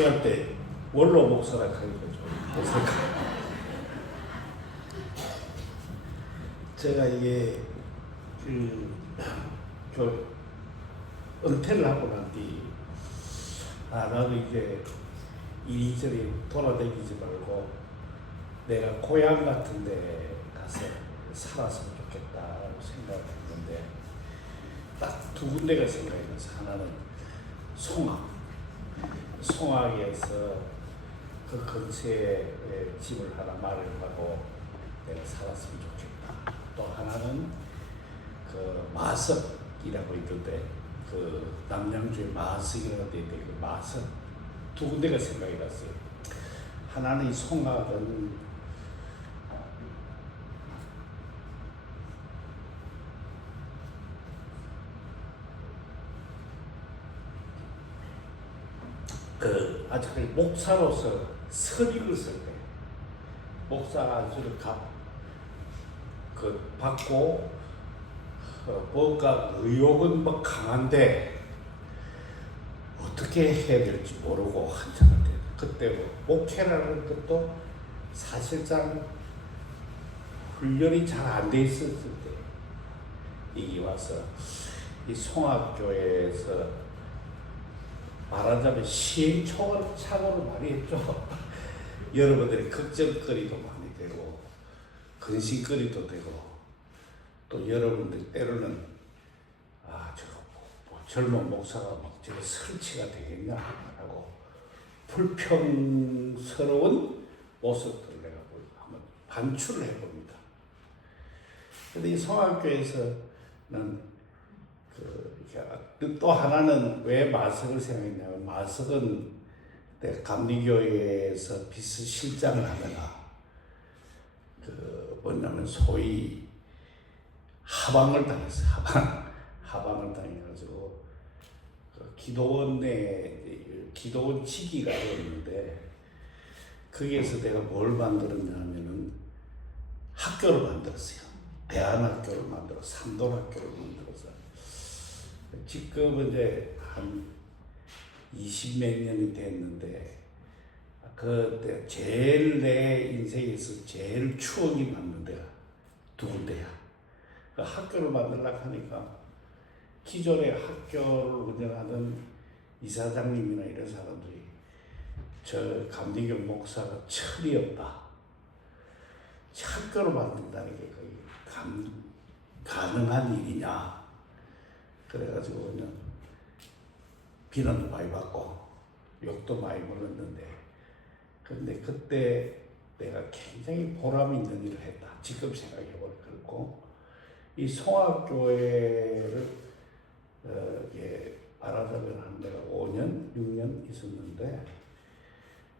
설교할 때 원로 목사라 하니까 좀 어색하고. 제가 이게 은퇴를 하고 난 뒤 나도 이제 이리저리 돌아다니지 말고 내가 고향 같은 데 가서 살았으면 좋겠다라고 생각했는데 딱 두 군데가 생각이 나서 하나는 송악에서 그 근처에 집을 하나 마련하고 내가 살았으면 좋겠다. 또 하나는 그 마석이라고 있던데 그 남양주에 마석이라고 돼 있는데 그 마석 두 군데가 생각이 났어요. 하나는 이 송악은 그 아직 목사로서 설익을 쓸 때 목사 아주를 받고 뭔가 의욕은 뭐 강한데 어떻게 해야 될지 모르고 한참을 때 그때 뭐 목회라는 것도 사실상 훈련이 잘 안 돼 있었을 때 이기 와서 이 송악교회에서 말하자면 시행착오를 많이 했죠. 여러분들이 걱정거리도 많이 되고 근심거리도 되고 또 여러분들 때로는 뭐 젊은 목사가 막 저거 설치가 되겠냐 하고 불평스러운 모습들을 내가 한번 반출을 해봅니다. 그런데 이 성악교에서는 또 하나는 왜 마석을 생각했냐면 마석은 내가 감리교회에서 비서실장을 하다가 뭐냐면 소위 하방을 당했어요. 하방을 당해가지고 기도원 지기가 있는데 거기에서 내가 뭘 만들었냐면은 학교를 만들었어요. 대안학교를 만들어 삼돈학교를 만들어서 지금 이제 한 20몇 년이 됐는데 그때 제일 내 인생에서 제일 추억이 남는 데가 두 군데야. 그 학교를 만들려고 하니까 기존의 학교를 운영하는 이사장님이나 이런 사람들이 저 감리교 목사가 철이 없다. 학교를 만든다는 게 거의 가능한 일이냐. 그래가지고 그냥 비난도 많이 받고 욕도 많이 먹었는데 근데 그때 내가 굉장히 보람 있는 일을 했다. 지금 생각해보면 그렇고 이 송악교회를 말하자면 한 내가 5년, 6년 있었는데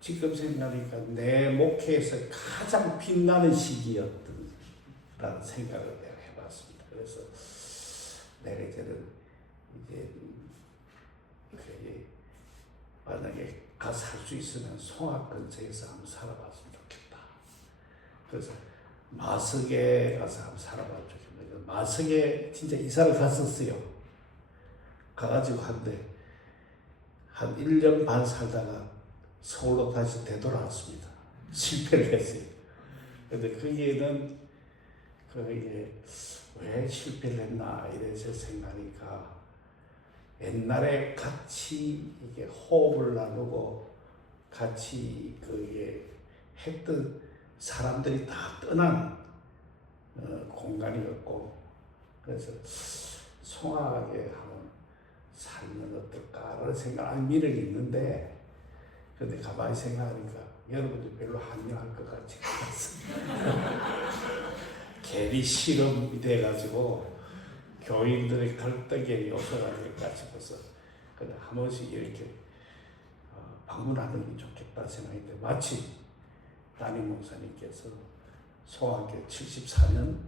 지금 생각하니까 내 목회에서 가장 빛나는 시기였다는 생각을 내가 해봤습니다. 그래서 내가 이제는 만약에 가서 살 수 있으면 송악 근처에서 한번 살아봤으면 좋겠다. 그래서 마석에 가서 한번 살아봤으면 좋겠다. 마석에 진짜 이사를 갔었어요. 가가지고 한 1년 반 살다가 서울로 다시 되돌아왔습니다. 실패를 했어요. 근데 거기에는 왜 실패를 했나 이래서 생각하니까 옛날에 같이 이게 호흡을 나누고 같이 했던 사람들이 다 떠난 공간이었고 그래서 송악에 한번 살면 어떨까라는 생각하는 미련이 있는데 근데 가만히 생각하니까 여러분들 별로 합류할 것 같지 않았습니다. 괜히 실험이 돼가지고 교인들의 갈등의 요소가 될까 싶어서 그냥 한 번씩 이렇게 방문하는 게 좋겠다 생각했는데 마침 담임 목사님께서 송악교 74년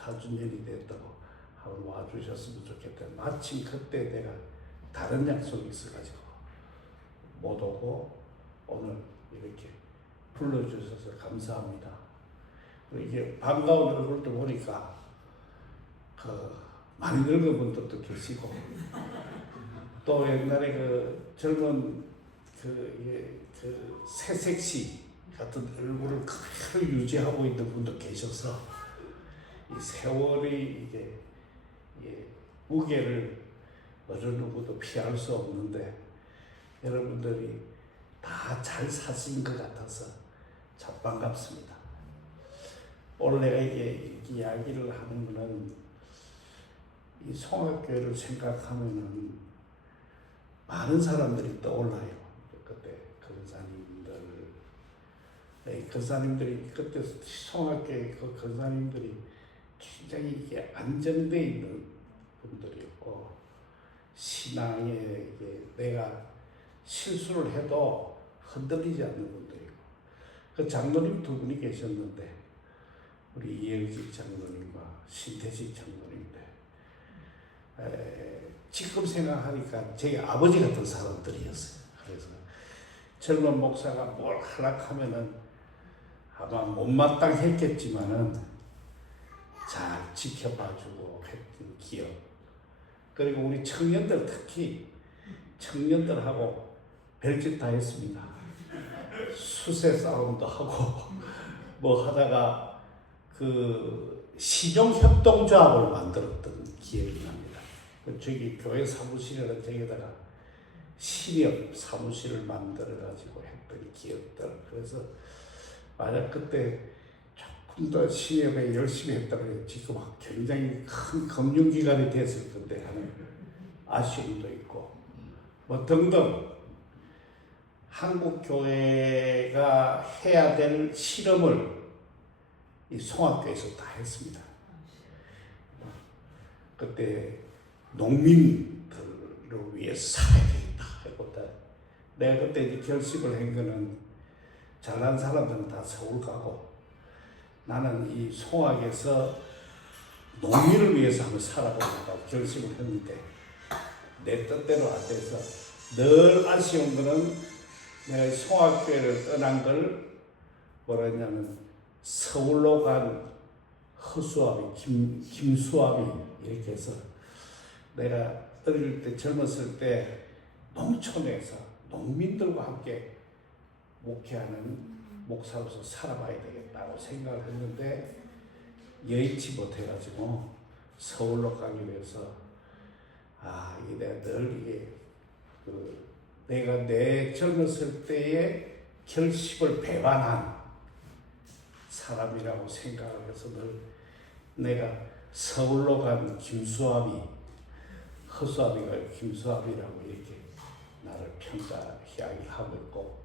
4주년이 됐다고 한번 와주셨으면 좋겠다. 마침 그때 내가 다른 약속이 있어가지고 못 오고 오늘 이렇게 불러주셔서 감사합니다. 이게 반가운 얼굴도 보니까 많이 늙은 분들도 계시고 또 옛날에 젊은 그 새색시 같은 얼굴을 그대로 유지하고 있는 분도 계셔서 이 세월이 이게 무게를 어느 누구도 피할 수 없는데 여러분들이 다 잘 사신 것 같아서 참 반갑습니다. 오늘 내가 이게 이야기를 하는 거는 이 송악교회를 생각하면은 많은 사람들이 떠올라요. 그때 근사님들이 그때 송악교회 그 근사님들이 굉장히 이게 안정되어 있는 분들이었고 신앙에 이게 내가 실수를 해도 흔들리지 않는 분들이고 그 장로님 두 분이 계셨는데 우리 이영식 장로님과 신태식 장로님인데 지금 생각하니까 제 아버지 같은 사람들이었어요. 그래서 젊은 목사가 뭘 하락하면은 아마 못마땅했겠지만은 잘 지켜봐주고 했던 기억. 그리고 우리 청년들 특히 청년들하고 별짓 다 했습니다. 수세 싸움도 하고 뭐 하다가 그 신용협동조합을 만들었던 기억이 납니다. 저기 교회 사무실에는 저기다가 신협 사무실을 만들어가지고 했던 기억들. 그래서 만약 그때 조금 더 신협에 열심히 했다면 지금 굉장히 큰 금융기관이 됐을 건데 하는 아쉬움도 있고 뭐 등등 한국 교회가 해야 될 실험을 이 송악교에서 다 했습니다. 그때 농민들을 위해서 살아야 되겠다 하고 내가 그때 이제 결심을 한 거는 잘난 사람들은 다 서울 가고 나는 이 송악에서 농민을 위해서 한번 살아보자고 결심을 했는데 내 뜻대로 안 돼서 늘 아쉬운 거는 내가 송악교회를 떠난 걸 뭐라 했냐면 서울로 간 허수아비, 김수아비 이렇게 해서 내가 어릴 때 젊었을 때 농촌에서 농민들과 함께 목회하는 목사로서 살아봐야 되겠다고 생각을 했는데 여의치 못해가지고 서울로 가기 위해서 이게 늘 이게 내가 내 젊었을 때의 결심을 배반한 사람이라고 생각을 해서 늘 내가 서울로 간 김수아비, 허수아비가 김수아비라고 이렇게 나를 이야기하고 있고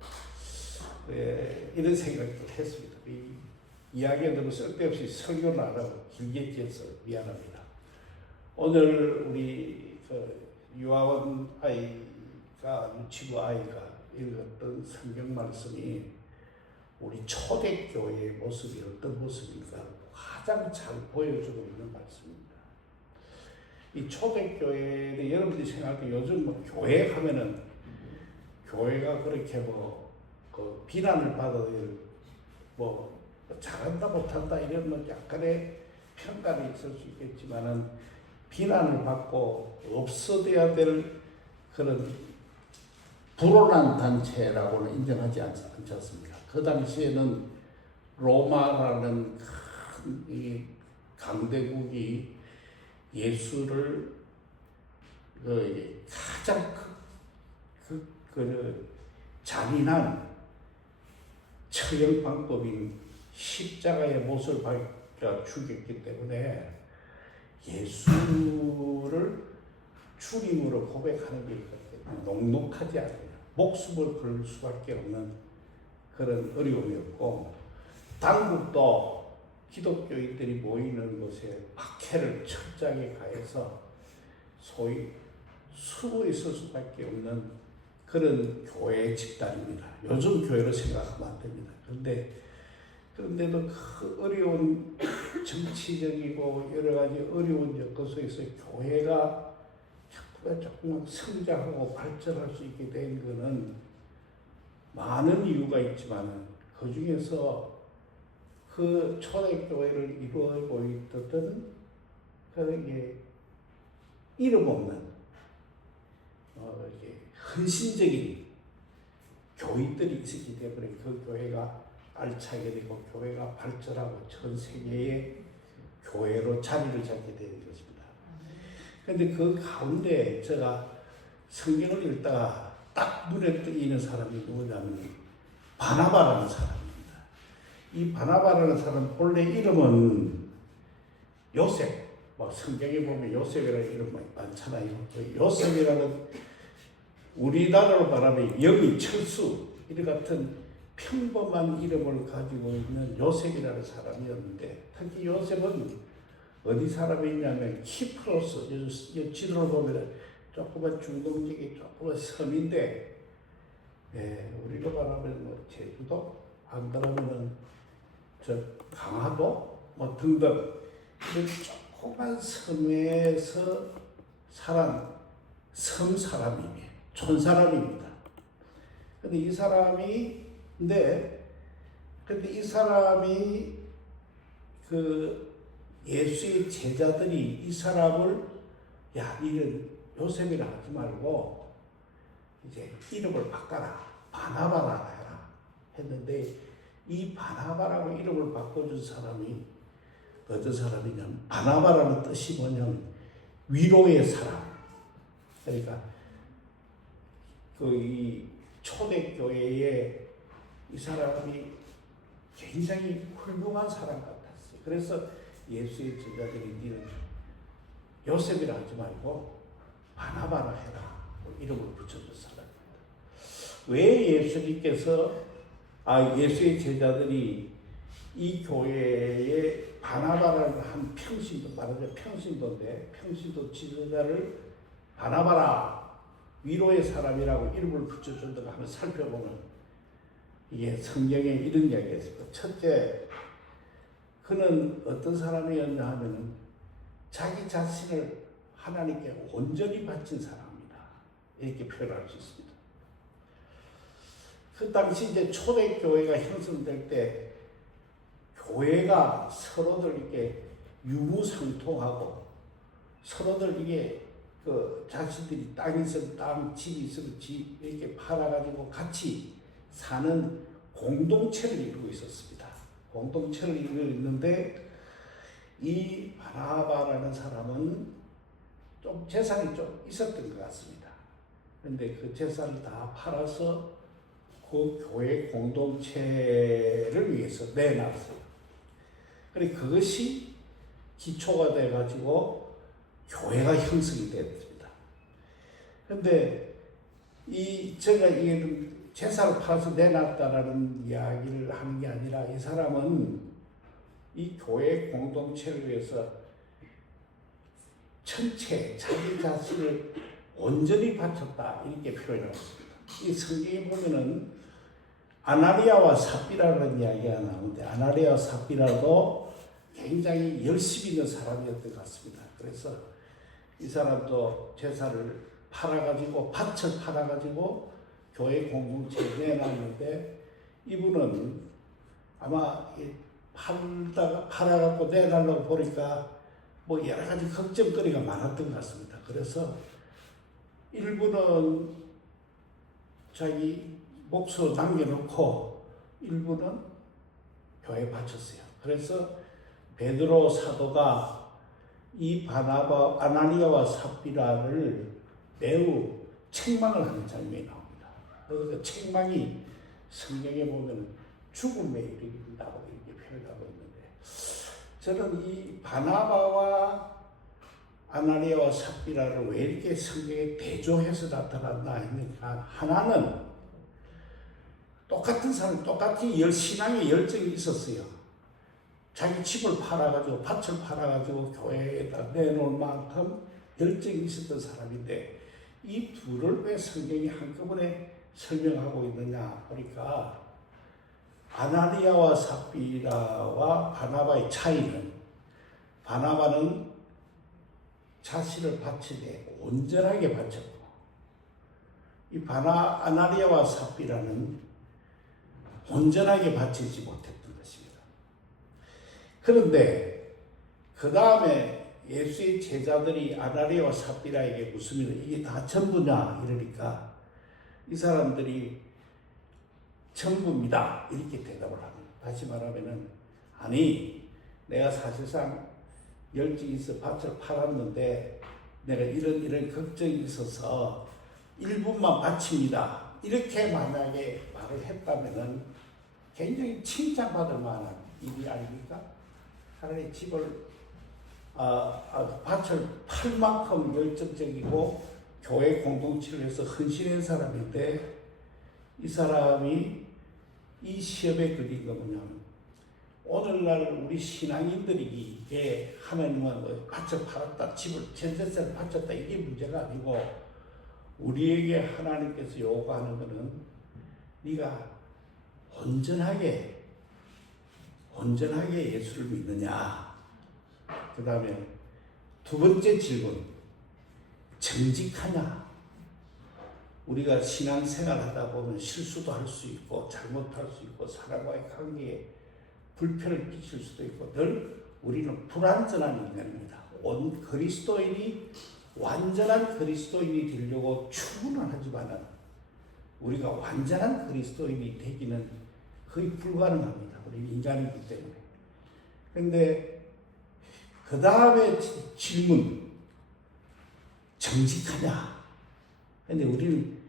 이런 생각을 했습니다. 이 이야기가 너무 쓸데없이 설교를 안 하고 길게 지어서 미안합니다. 오늘 우리 유아원 아이가 유치부 아이가 읽었던 성경 말씀이 우리 초대교회의 모습이 어떤 모습인가 가장 잘 보여주고 있는 말씀입니다. 이 초대교회는 여러분들이 생각할 때 요즘 뭐 교회 하면은 교회가 그렇게 그 비난을 받을 잘한다 못한다 이런 약간의 평가는 있을 수 있겠지만은 비난을 받고 없어져야 될 그런 불온한 단체라고는 인정하지 않지 않습니까? 그 당시에는 로마라는 큰 이 강대국이 예수를 가장 잔인한 처형 방법인 십자가의 못을 박아 죽였기 때문에 예수를 주님으로 고백하는 게 녹록하지 않아요. 목숨을 걸 수밖에 없는 그런 어려움이었고 당국도 기독교인들이 모이는 곳에 박해를 철저하게 가해서 소위 숨어 있을 수밖에 없는 그런 교회 집단입니다. 요즘 교회로 생각하면 안 됩니다. 그런데도 그 어려운 정치적이고 여러 가지 어려운 여건 속에서 교회가 조금만 성장하고 발전할 수 있게 된 것은 많은 이유가 있지만 그 중에서 그 초대교회를 이루고 있었던 이름 없는 헌신적인 교인들이 있었기 때문에 그 교회가 알차게 되고 교회가 발전하고 전 세계의 교회로 자리를 잡게 되는 것입니다. 그런데 그 가운데 제가 성경을 읽다가 딱 눈에 띄는 사람이 누구냐면 바나바라는 사람입니다. 이 바나바라는 사람 본래 이름은 요셉. 뭐 성경에 보면 요셉이라는 이름 많잖아요. 그 요셉이라는 우리나라로 말하면 영희, 철수 이런 같은 평범한 이름을 가지고 있는 요셉이라는 사람이었는데, 특히 요셉은 어디 사람이냐면 키프로스, 지도를 보면 조그만 중동적인 조그만 섬인데, 우리가 말하면 뭐 제주도, 안 그러면은 저 강화도 뭐 등등 이런 조그만 섬에서 살한 섬 사람이에요. 촌 사람입니다. 근데 이 사람이 이 사람이 그 예수의 제자들이 이 사람을 이런 요셉이라 하지 말고 이제 이름을 바꿔라, 바나바라 해라 했는데, 이 바나바라고 이름을 바꿔준 사람이 어떤 사람이냐면, 바나바라는 뜻이 뭐냐면 위로의 사람. 그러니까 이 초대교회에 이 사람이 굉장히 훌륭한 사람 같았어요. 그래서 예수의 제자들이 니는 요셉이라 하지 말고 바나바라 해라 이름을 붙여준 사람입니다. 왜 예수의 제자들이 이 교회에 바나바라는 한 평신도, 말하자면 평신도 지도자를 바나바라, 위로의 사람이라고 이름을 붙여준다고 하면 살펴보면 이게 성경에 이런 이야기가 있습니다. 첫째, 그는 어떤 사람이었냐 하면은 자기 자신을 하나님께 온전히 바친 사람이다, 이렇게 표현할 수 있습니다. 그 당시 이제 초대교회가 형성될 때 교회가 서로들 이렇게 유무상통하고 서로들 이게 그 자신들이 땅이 있으면 땅, 집이 있으면 집 이렇게 팔아가지고 같이 사는 공동체를 이루고 있었습니다. 공동체를 이루고 있는데 이 바나바라는 사람은 좀 재산이 좀 있었던 것 같습니다. 그런데 그 재산을 다 팔아서 그 교회 공동체를 위해서 내놨어요. 그래서 그것이 기초가 돼가지고 교회가 형성이 됐습니다. 그런데 제가 이 재산을 팔아서 내놨다라는 이야기를 하는 게 아니라, 이 사람은 이 교회 공동체를 위해서 전체 자기 자신을 온전히 바쳤다, 이렇게 표현했습니다. 이 성경에 보면은 아나니아와 삽비라는 이야기가 나오는데, 아나니아와 삽비라도 굉장히 열심히 있는 사람이었던 것 같습니다. 그래서 이 사람도 재산을 팔아가지고, 밭을 팔아가지고 교회 공동체에 내놨는데, 이분은 아마 팔아갖고 내달라고 보니까 뭐 여러 가지 걱정거리가 많았던 것 같습니다. 그래서 일부는 자기 몫으로 남겨놓고 일부는 교회에 바쳤어요. 그래서 베드로 사도가 이 아나니아와 삽비라를 매우 책망을 하는 장면이 나옵니다. 그 책망이 성경에 보면 죽음에 이르긴다고 이렇게 표현하고 있는데, 저는 이 바나바와 아나니아와 삽비라를 왜 이렇게 성경에 대조해서 나타났나 하니까, 하나는 똑같은 사람, 똑같이 신앙의 열정이 있었어요. 자기 집을 팔아가지고, 밭을 팔아가지고 교회에다 내놓을 만큼 열정이 있었던 사람인데, 이 둘을 왜 성경이 한꺼번에 설명하고 있느냐 보니까, 아나니아와 삽비라와 바나바의 차이는, 바나바는 자신을 바치되 온전하게 바쳤고, 이 아나니아와 삽비라는 온전하게 바치지 못했던 것입니다. 그런데 그 다음에 예수의 제자들이 아나니아와 삽비라에게 묻습니다. 이게 다 전부냐 이러니까, 이 사람들이 전부입니다. 이렇게 대답을 합니다. 다시 말하면은 아니 내가 사실상 열정에서 밭을 팔았는데 내가 이런 걱정이 있어서 일부만 바칩니다. 이렇게 만약에 말을 했다면은 굉장히 칭찬받을 만한 일이 아닙니까? 하나님 집을 밭을 팔 만큼 열정적이고 교회 공동체를 위해서 헌신한 사람인데 이 사람이 이 시험에 걸린 거 뭐냐면 오늘날 우리 신앙인들에게 하나님은 밭을 팔았다, 집을 전세세를 바쳤다 이게 문제가 아니고 우리에게 하나님께서 요구하는 것은 네가 온전하게 예수를 믿느냐. 그 다음에 두 번째 질문, 정직하냐. 우리가 신앙생활 하다 보면 실수도 할 수 있고 잘못할 수 있고 사람과의 관계에 불편을 끼칠 수도 있고 늘 우리는 불완전한 인간입니다. 완전한 그리스도인이 되려고 추구는 하지만 우리가 완전한 그리스도인이 되기는 거의 불가능합니다. 우리 인간이기 때문에. 그런데 그 다음에 질문, 정직하냐? 근데 우리는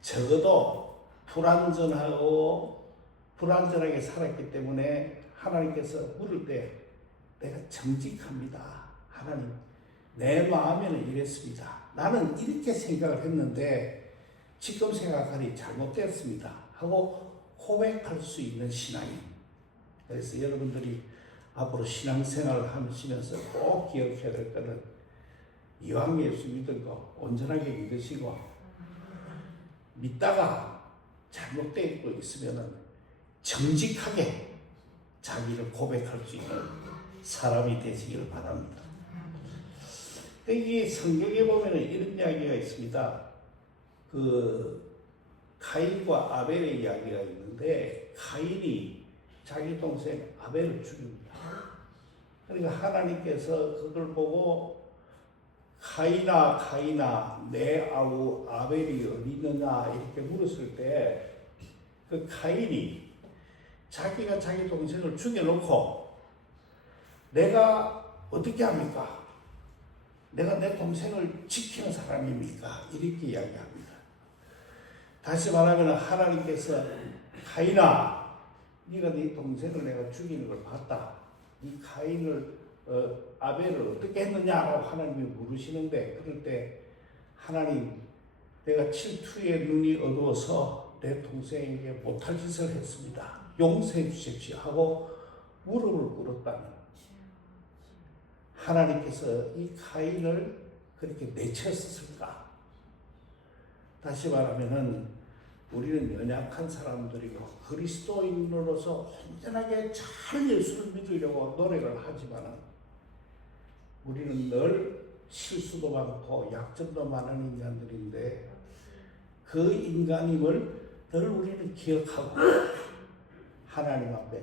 적어도 불완전하게 살았기 때문에 하나님께서 물을 때 내가 정직합니다. 하나님, 내 마음에는 이랬습니다. 나는 이렇게 생각을 했는데 지금 생각하니 잘못됐습니다. 하고 고백할 수 있는 신앙인. 그래서 여러분들이 앞으로 신앙생활을 하시면서 꼭 기억해야 될 것은 이왕 예수 믿고 온전하게 믿으시고 믿다가 잘못되고 있으면 정직하게 자기를 고백할 수 있는 사람이 되시기를 바랍니다. 여기 성경에 보면 이런 이야기가 있습니다. 가인과 아벨의 이야기가 있는데 가인이 자기 동생 아벨을 죽입니다. 그러니까 하나님께서 그걸 보고 가인아 내 아우 아벨이 어디 있느냐 이렇게 물었을 때 그 가인이 자기가 자기 동생을 죽여놓고 내가 어떻게 합니까? 내가 내 동생을 지키는 사람입니까? 이렇게 이야기합니다. 다시 말하면 하나님께서 가인아 네가 네 동생을 내가 죽이는 걸 봤다. 이 가인을 아벨을 어떻게 했느냐라고 하나님이 물으시는데 그럴 때 하나님 내가 질투의 눈이 어두워서 내 동생에게 못할 짓을 했습니다. 용서해 주십시오 하고 무릎을 꿇었다는 하나님께서 이 가인을 그렇게 내쳤을까? 다시 말하면은 우리는 연약한 사람들이고 그리스도인으로서 온전하게 잘 예수를 믿으려고 노력을 하지만 우리는 늘 실수도 많고 약점도 많은 인간들인데 그 인간임을 늘 우리는 기억하고 하나님 앞에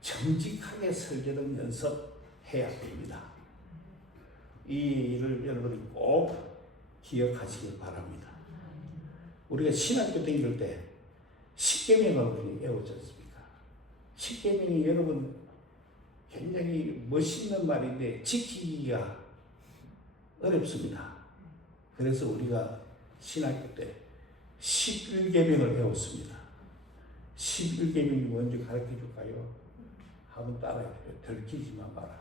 정직하게 설교는 연습해야 됩니다. 이 일을 여러분이 꼭 기억하시길 바랍니다. 우리가 신학교 다닐 때 십계명을 우리 외우지 않습니까? 십계명이 여러분 굉장히 멋있는 말인데 지키기가 어렵습니다. 그래서 우리가 신학교 때 11계명을 배웠습니다. 11계명이 뭔지 가르쳐 줄까요? 한번 따라해요. 들키지만 마라.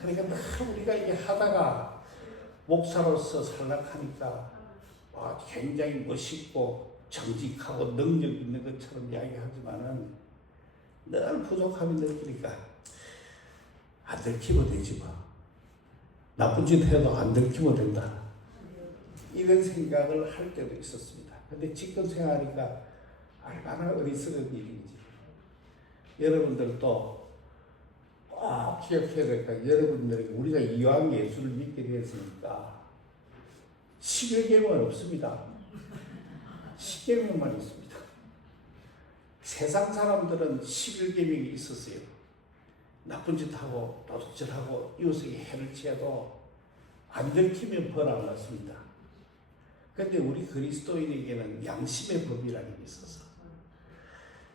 그러니까 늘 우리가 이게 하다가 목사로서 살락하니까 굉장히 멋있고 정직하고 능력 있는 것처럼 이야기하지만은 늘 부족함이 느끼니까 안 들키면 되지 뭐. 나쁜 짓 해도 안 들키면 된다. 이런 생각을 할 때도 있었습니다. 근데 지금 생각하니까 얼마나 어리석은 일인지. 여러분들도 꼭 기억해야 될까. 여러분들에게 우리가 이왕 예수를 믿게 되었으니까 11계명은 없습니다. 10계명만 있습니다. 세상 사람들은 11계명이 있었어요. 나쁜 짓 하고 도둑질하고 이웃에게 해를 취해도 안 들키면 벌 안 받습니다. 근데 우리 그리스도인에게는 양심의 법이라는 게 있어서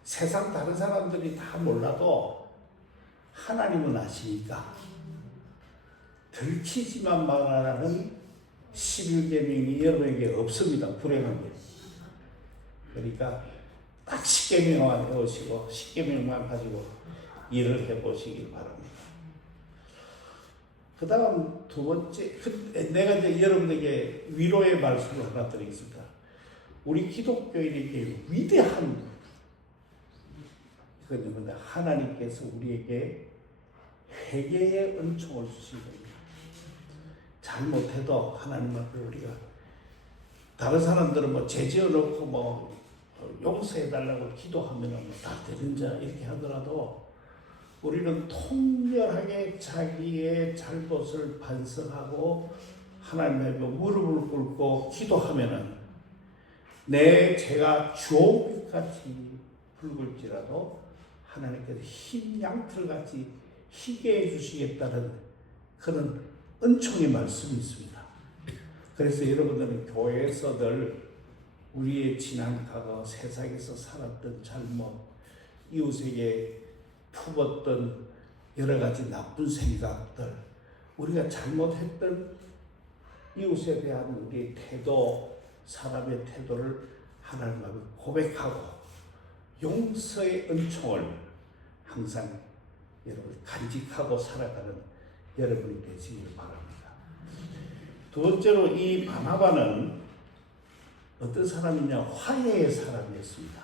세상 다른 사람들이 다 몰라도 하나님은 아시니까 들키지만 말하라는 11계명이 여러분에게 없습니다. 불행한 게. 그러니까 딱 10계명만 해오시고 10계명만 가지고 일을 해보시길 바랍니다. 그 다음 두 번째, 내가 이제 여러분에게 위로의 말씀을 하나 드리겠습니다. 우리 기독교인에게 위대한 그건 하나님께서 우리에게 회개의 은총을 주신 겁니다. 잘못해도 하나님 앞에 우리가 다른 사람들은 뭐 죄지어 놓고 뭐 용서해달라고 기도하면 다 되는 자 이렇게 하더라도 우리는 통렬하게 자기의 잘못을 반성하고 하나님 앞에 무릎을 꿇고 기도하면은 내 죄가 주홍빛같이 붉을지라도 하나님께서 흰 양털같이 희게 해주시겠다는 그런 은총의 말씀이 있습니다. 그래서 여러분들은 교회에서 늘 우리의 지난 과거 세상에서 살았던 잘못, 이웃에게 품었던 여러 가지 나쁜 생각들, 우리가 잘못했던 이웃에 대한 우리의 태도, 사람의 태도를 하나님 앞에 고백하고 용서의 은총을 항상 여러분 간직하고 살아가는 여러분이 되시길 바랍니다. 두 번째로 이 바나바는 어떤 사람이냐? 화해의 사람이었습니다.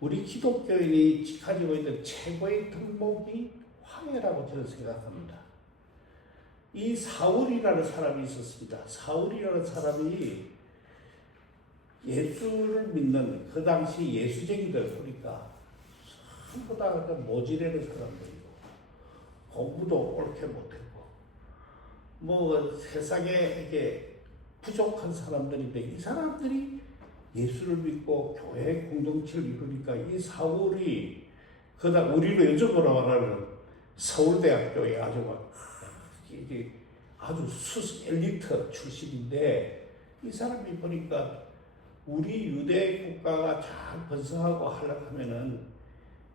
우리 기독교인이 가지고 있는 최고의 덕목이 화해라고 저는 생각합니다. 이 사울이라는 사람이 있었습니다. 사울이라는 사람이 예수를 믿는 그 당시 예수쟁이들 보니까 전부 다 모지래는 사람들이고 공부도 옳게 못했고 뭐 세상에 이게 부족한 사람들인데 이 사람들이 예수를 믿고 교회 공동체를 이루니까 이 사울이 그다음 우리로 요즘으로 말하는 서울대학교에 아주 엘리트 출신인데 이 사람이 보니까 우리 유대 국가가 잘 번성하고 하려면은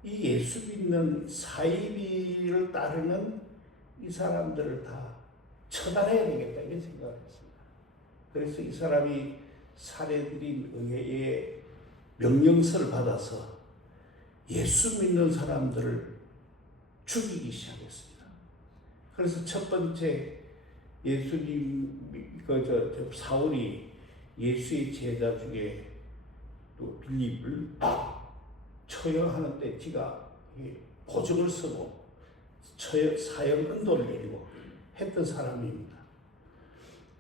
이 예수 믿는 사이비를 따르는 이 사람들을 다 처단해야 되겠다 이런 생각을 했습니다. 그래서 이 사람이 사내들인 의회의 명령서를 받아서 예수 믿는 사람들을 죽이기 시작했습니다. 그래서 첫 번째 예수님 사울이 예수의 제자 중에 또 빌립을 처형하는데 지가 보증을 쓰고 사형 은도를 내리고 했던 사람입니다.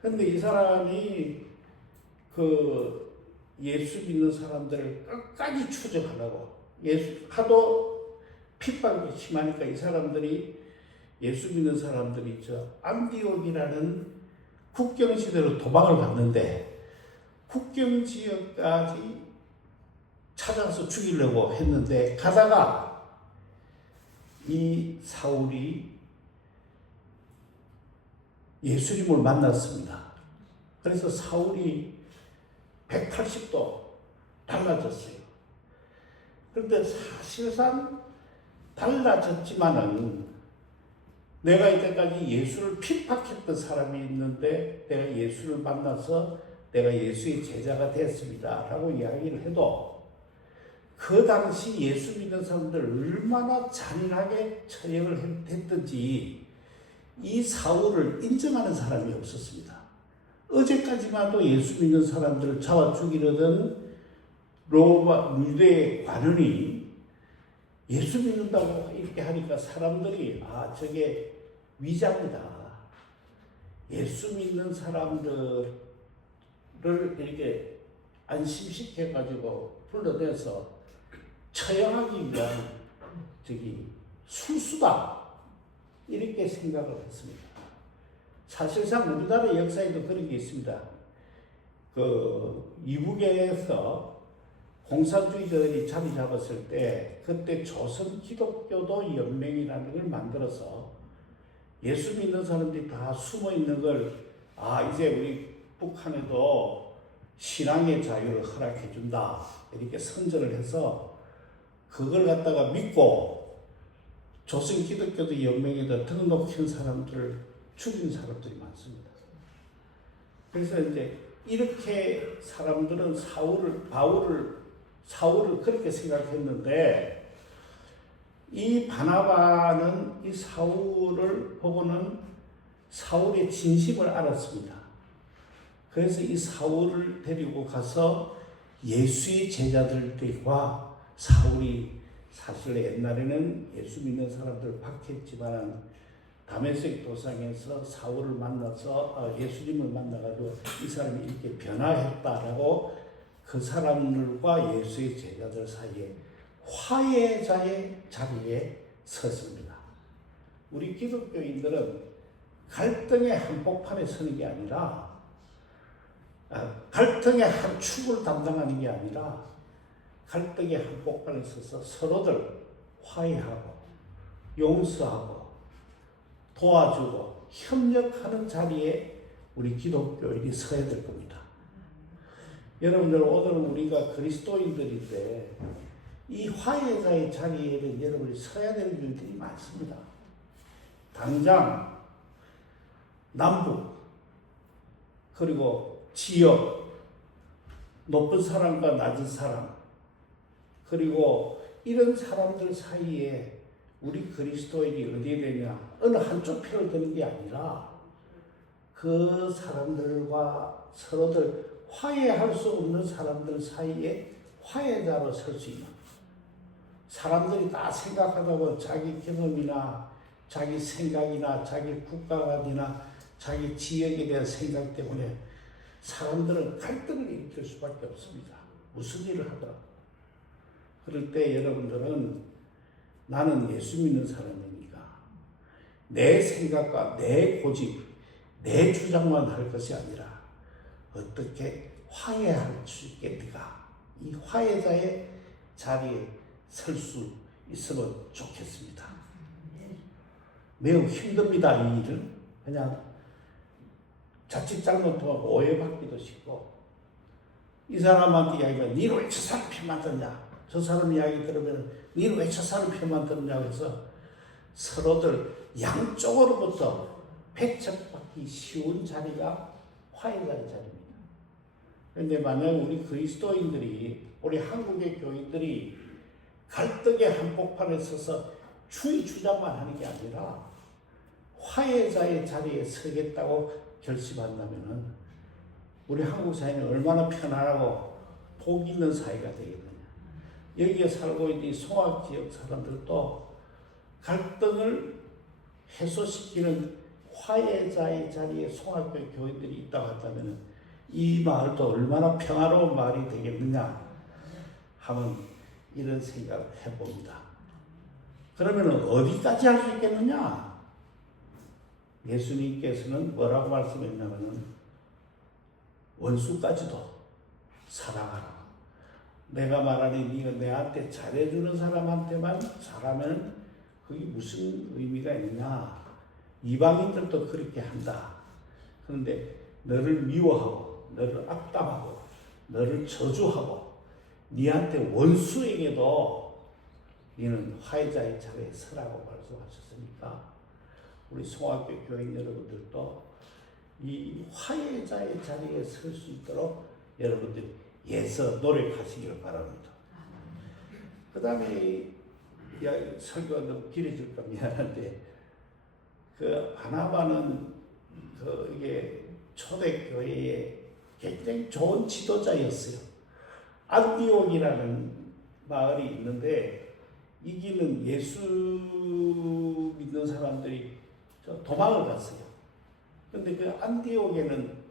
그런데 이 사람이 예수 믿는 사람들을 끝까지 추적하려고 하도 핍박이 심하니까 이 사람들이 예수 믿는 사람들이 안디옥이라는 국경시대로 도망을 갔는데 국경 지역까지 찾아서 죽이려고 했는데 가다가 이 사울이 예수님을 만났습니다. 그래서 사울이 180도 달라졌어요. 그런데 사실상 달라졌지만은 내가 이때까지 예수를 핍박했던 사람이 있는데 내가 예수를 만나서 내가 예수의 제자가 됐습니다 라고 이야기를 해도 그 당시 예수 믿는 사람들 얼마나 잔인하게 처형을 했든지 이 사울을 인정하는 사람이 없었습니다. 어제까지만 해도 예수 믿는 사람들을 잡아 죽이려던 로마 유대 관원이 예수 믿는다고 이렇게 하니까 사람들이 저게 위장이다. 예수 믿는 사람들을 이렇게 안심시켜가지고 불러내서 처형하기 위한 술수다. 이렇게 생각을 했습니다. 사실상 우리나라 역사에도 그런 게 있습니다. 이북에서 공산주의자들이 자리 잡았을 때 그때 조선 기독교도 연맹이라는 걸 만들어서 예수 믿는 사람들이 다 숨어 있는 걸 이제 우리 북한에도 신앙의 자유를 허락해 준다. 이렇게 선전을 해서 그걸 갖다가 믿고 조선 기독교도 연맹에다 등록한 사람들을 죽인 사람들이 많습니다. 그래서 이제 이렇게 사람들은 사울을 그렇게 생각했는데 이 바나바는 이 사울을 보고는 사울의 진심을 알았습니다. 그래서 이 사울을 데리고 가서 예수의 제자들과 사울이 사실 옛날에는 예수 믿는 사람들 박했지만 다메섹 도상에서 사울을 만나서 예수님을 만나가지고 이 사람이 이렇게 변화했다라고 그 사람들과 예수의 제자들 사이에 화해자의 자리에 섰습니다. 우리 기독교인들은 갈등의 한복판에 서는 게 아니라 갈등의 한 축을 담당하는 게 아니라 갈등의 한복판에 서서 서로들 화해하고 용서하고 도와주고 협력하는 자리에 우리 기독교인이 서야 될 겁니다. 여러분들 오늘은 우리가 그리스도인들인데 이 화해자의 자리에는 여러분이 서야 될 일들이 많습니다. 당장 남북 그리고 지역 높은 사람과 낮은 사람 그리고 이런 사람들 사이에 우리 그리스도인이 어디에 되냐 어느 한쪽 편을 드는 게 아니라 그 사람들과 서로들 화해할 수 없는 사람들 사이에 화해자로 설 수 있는 사람들이 다 생각하다 보면 자기 경험이나 자기 생각이나 자기 국가관이나 자기 지역에 대한 생각 때문에 사람들은 갈등을 일으킬 수밖에 없습니다. 무슨 일을 하더라도. 그럴 때 여러분들은 나는 예수 믿는 사람이니까 내 생각과 내 고집, 내 주장만 할 것이 아니라 어떻게 화해할 수 있겠는가. 이 화해자의 자리에 설 수 있으면 좋겠습니다. 매우 힘듭니다. 이 일은. 그냥 자칫 잘못하면 오해받기도 쉽고 이 사람한테 이야기하면 니는 왜 저 사람 편만 듣냐. 저 사람 이야기 들으면 니는 왜 저 사람 편만 듣냐고 해서 서로들 양쪽으로부터 배척받기 쉬운 자리가 화해자의 자리입니다. 그런데 만약 우리 그리스도인들이 우리 한국의 교인들이 갈등의 한복판에 서서 주의 주장만 하는 게 아니라 화해자의 자리에 서겠다고 결심한다면 우리 한국 사회는 얼마나 편안하고 복 있는 사회가 되겠느냐. 여기에 살고 있는 송악지역 사람들도 갈등을 해소시키는 화해자의 자리에 송악교 교인들이 있다고 한다면 이 마을도 얼마나 평화로운 마을이 되겠느냐 하면 이런 생각을 해봅니다. 그러면 어디까지 할 수 있겠느냐? 예수님께서는 뭐라고 말씀했냐면 원수까지도 사랑하라. 내가 말하니 네가 내한테 잘해주는 사람한테만 사랑하면 그게 무슨 의미가 있느냐? 이방인들도 그렇게 한다. 그런데 너를 미워하고 너를 악담하고 너를 저주하고 네한테 원수에게도 너는 화해자의 자리에 서라고 말씀하셨으니까 우리 송악교 교인 여러분들도 이 화해자의 자리에 설 수 있도록 여러분들 애써 노력하시기를 바랍니다. 그 다음에 설교가 너무 길어질까 미안한데 그 바나바는 이게 초대교회의 굉장히 좋은 지도자였어요. 안디옥이라는 마을이 있는데 이기는 예수 믿는 사람들이 도망을 갔어요. 그런데 그 안디옥에는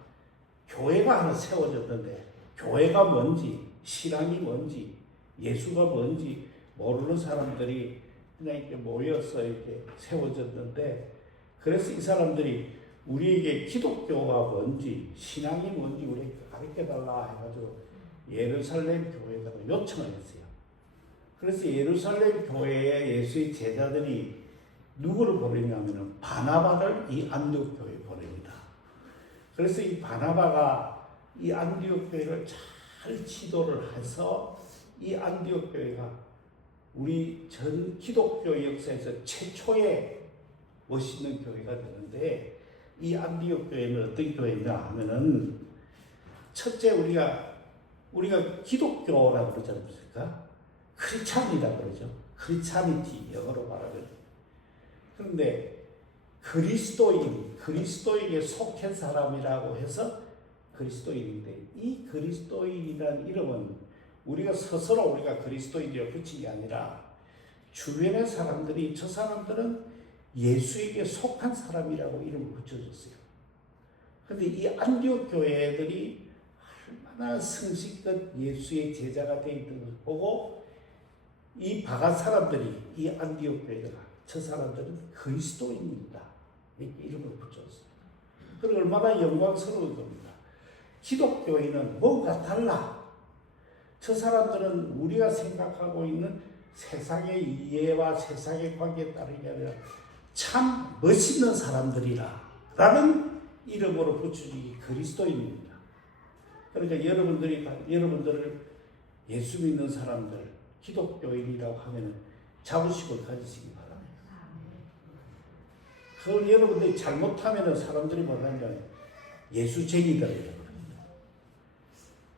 교회가 하나 세워졌는데 교회가 뭔지 신앙이 뭔지 예수가 뭔지 모르는 사람들이 그냥 이렇게 모여서 이렇게 세워졌는데 그래서 이 사람들이 우리에게 기독교가 뭔지 신앙이 뭔지 우리에게 가르쳐달라 해가지고 예루살렘 교회에다가 요청을 했어요. 그래서 예루살렘 교회에 예수의 제자들이 누구를 보내냐면 바나바를 이 안디옥 교회에 보냅니다. 그래서 이 바나바가 이 안디옥 교회를 잘 지도를 해서 이 안디옥 교회가 우리 전 기독교 역사에서 최초의 멋있는 교회가 되는데, 이 안디옥 교회는 어떤 교회냐 하면은, 첫째 우리가 기독교라고 그러지 않습니까? 크리스찬이라고 그러죠. 크리스찬이티 영어로 말하면. 그런데 그리스도인에 속한 사람이라고 해서 그리스도인인데, 이 그리스도인이라는 이름은 우리가 스스로 우리가 그리스도인이라고 붙인 게 아니라 주변의 사람들이 저 사람들은 예수에게 속한 사람이라고 이름을 붙여줬어요. 그런데 이 안디옥 교회들이 얼마나 성실껏 예수의 제자가 되어 있는 것을 보고 이 바간 사람들이, 이 안디옥 교회가 저 사람들은 그리스도인입니다, 이렇게 이름을 붙였습니다. 그리고 얼마나 영광스러운 겁니다. 기독교인은 뭔가 달라. 저 사람들은 우리가 생각하고 있는 세상의 이해와 세상의 관계에 따르는 게 아니라 참 멋있는 사람들이라 라는 이름으로 붙여주기 그리스도인입니다. 그러니까 여러분들을 예수 믿는 사람들, 기독교인이라고 하면 자부심을 가지시기 바랍니다. 그걸 여러분들이 잘못하면 사람들이 뭐냐면 예수쟁이들이라고 합니다.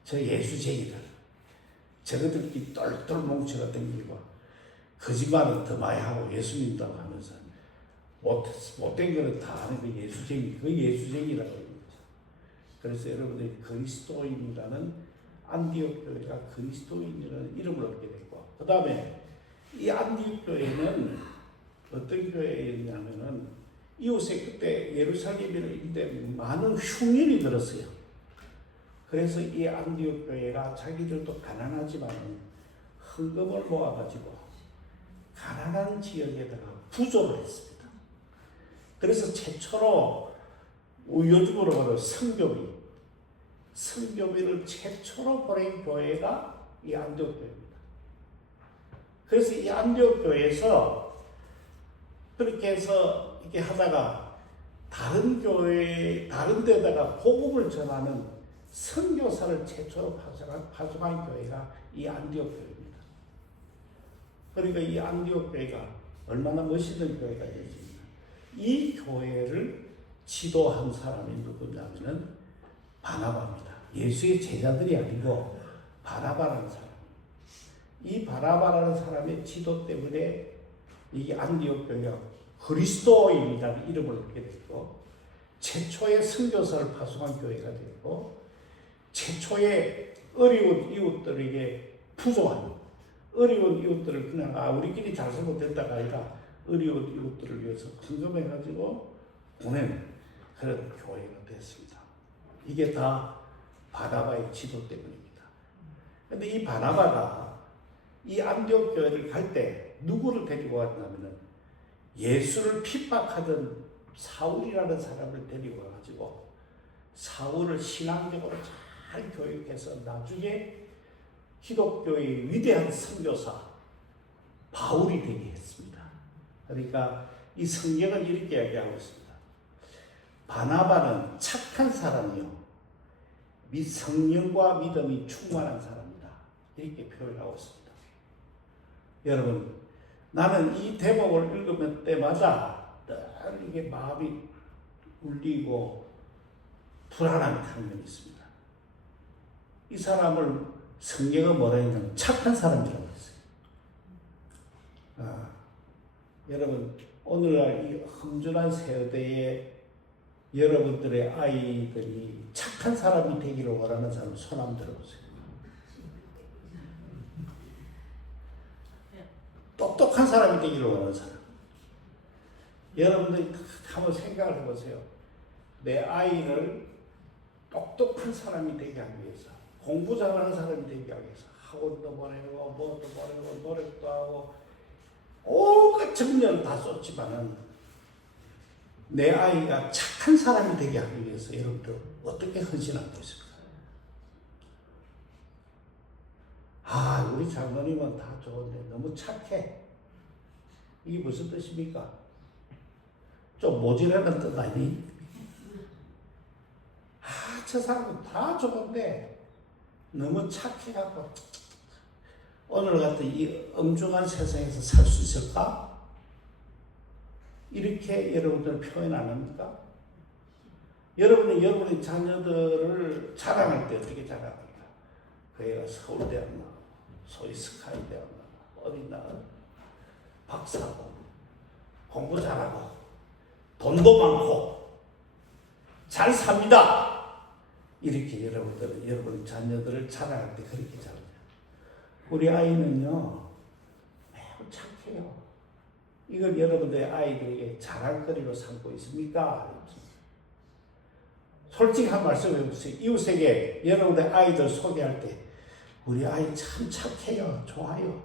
저 예수쟁이들, 저것들끼리 똘똘 뭉쳐가 댕기고 거짓말은 더 많이 하고 예수 믿는다고 하면서 못된 거는 다 하는 그 예수쟁이, 그 예수쟁이라고 합니다. 그래서 여러분들이 그리스도인이라는 안디옥 교회가 그리스도인이라는 이름을 얻게 됐고, 그 다음에 이 안디옥 교회는 어떤 교회였냐면은 이웃에 그때 예루살렘인데 많은 흉년이 들었어요. 그래서 이 안디옥 교회가 자기들도 가난하지만 헌금을 모아가지고 가난한 지역에다가 부조를 했습니다. 그래서 최초로 요즘으로 말하면 성교비를 최초로 보낸 교회가 이 안디옥 교회입니다. 그래서 이 안디옥 교회에서 그렇게 해서 이렇게 하다가 다른 데다가 복음을 전하는 선교사를 최초로 파송한 교회가 이 안디옥 교회입니다. 그러니까 이 안디옥 교회가 얼마나 멋있는 교회가 되었습니다. 이 교회를 지도한 사람이 누구냐면은 바나바입니다. 예수의 제자들이 아니고 바나바라는 사람. 이 바나바라는 사람의 지도 때문에 이 안디옥 교회가 그리스도인이라는 이름을 얻게 됐고, 최초의 선교사를 파송한 교회가 됐고, 최초의 어려운 이웃들에게 부족한 어려운 이웃들을 그냥 우리끼리 잘 살면 된다가 아니라 어려운 이웃들을 위해서 헌금해가지고 보낸 그런 교회가 됐습니다. 이게 다 바나바의 지도 때문입니다. 그런데 이 바나바가 이 안디옥 교회를 갈 때 누구를 데리고 갔냐면은 예수를 핍박하던 사울이라는 사람을 데리고 가가지고 사울을 신앙적으로 잘 교육해서 나중에 기독교의 위대한 선교사 바울이 되게 했습니다. 그러니까 이 성경은 이렇게 이야기하고 있습니다. 바나바는 착한 사람이요, 성령과 믿음이 충만한 사람이다, 이렇게 표현하고 있습니다. 여러분, 나는 이 대목을 읽으면 때마다 늘 이게 마음이 울리고 불안함이 타는 게 있습니다. 이 사람을 성경은 뭐라 했냐면 착한 사람이라고 했어요. 여러분, 오늘날 이 험준한 세대에 여러분들의 아이들이 착한 사람이 되기를 원하는 사람 손 한번 들어보세요. 똑똑한 사람이 되기를 원하는 사람. 여러분들이 한번 생각을 해보세요. 내 아이를 똑똑한 사람이 되게 하기 위해서, 공부 잘하는 사람이 되게 하기 위해서 학원도 보내고 뭐도 보내고 노력도 하고 온갖 정열을 다 쏟지만은 내 아이가 착한 사람이 되게 하기 위해서 여러분들 어떻게 헌신하고 있습니까? 우리 장로님은 다 좋은데 너무 착해. 이게 무슨 뜻입니까? 좀 모질라는 뜻 아니? 저 사람은 다 좋은데 너무 착해갖고 오늘 같은 이 엄중한 세상에서 살 수 있을까? 이렇게 여러분들 표현 안 합니까? 여러분이 여러분의 자녀들을 자랑할 때 어떻게 자랑합니까? 그 애가 서울대 안 나와, 소위 스카이대 안 나와, 어디 나와, 박사고, 공부 잘하고, 돈도 많고, 잘 삽니다. 이렇게 여러분들은 여러분의 자녀들을 자랑할 때 그렇게 자랑해요. 우리 아이는요, 매우 착해요. 이걸 여러분들의 아이들에게 자랑거리로 삼고 있습니까? 솔직히 한 말씀 해보세요. 이웃에게 여러분의 아이들 소개할 때 우리 아이 참 착해요. 좋아요.